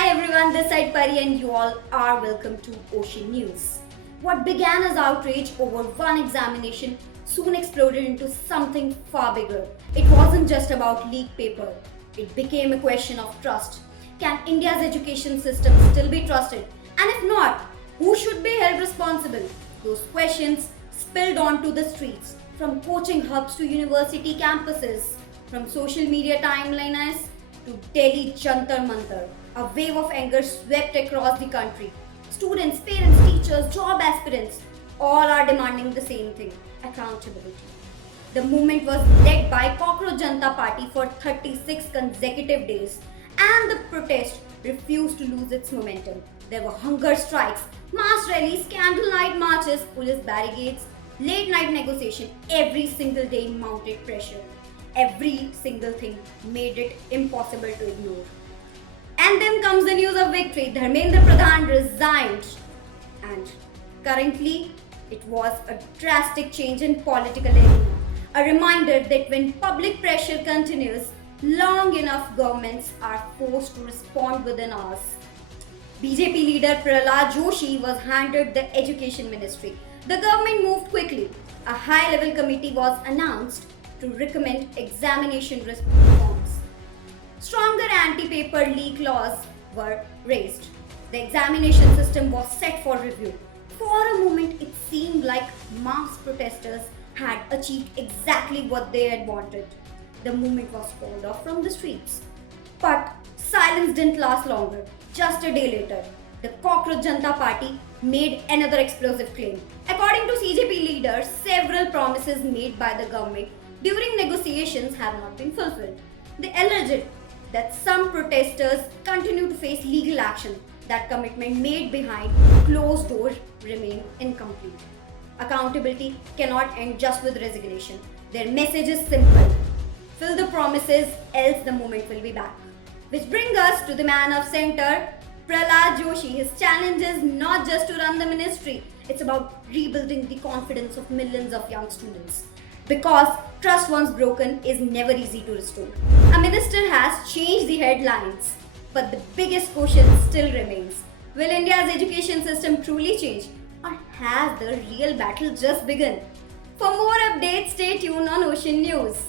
Hi everyone, this side Pari and you all are welcome to Ocean News. What began as outrage over one examination soon exploded into something far bigger. It wasn't just about leaked paper, it became a question of trust. Can India's education system still be trusted? And if not, who should be held responsible? Those questions spilled onto the streets, from coaching hubs to university campuses, from social media timelines to Delhi Jantar Mantar. A wave of anger swept across the country. Students, parents, teachers, job aspirants all are demanding the same thing: accountability. The movement was led by Cockroach Janata Party for 36 consecutive days, and the protest refused to lose its momentum. There were hunger strikes, mass rallies, candlelight marches, police barricades, late night negotiation. Every single day mounted pressure. Every single thing made it impossible to ignore. And then comes the news of victory. Dharmendra Pradhan resigned. And currently, it was a drastic change in political arena. A reminder that when public pressure continues long enough, governments are forced to respond within hours. BJP leader Prahlad Joshi was handed the education ministry. The government moved quickly. A high-level committee was announced to recommend examination reforms. Stronger anti-paper leak laws were raised. The examination system was set for review. For a moment, it seemed like mass protesters had achieved exactly what they had wanted. The movement was called off from the streets. But silence didn't last longer. Just a day later, the Cockroach Janata Party made another explosive claim. According to CJP leaders, several promises made by the government during negotiations have not been fulfilled. They alleged that some protesters continue to face legal action, that commitment made behind closed doors remain incomplete. Accountability cannot end just with resignation. Their message is simple: fill the promises, else the movement will be back. Which brings us to the man of center, Prahlad Joshi. His challenge is not just to run the ministry, it's about rebuilding the confidence of millions of young students. Because trust once broken is never easy to restore. A minister has changed the headlines, but the biggest question still remains: will India's education system truly change, or has the real battle just begun? For more updates, stay tuned on Ocean News.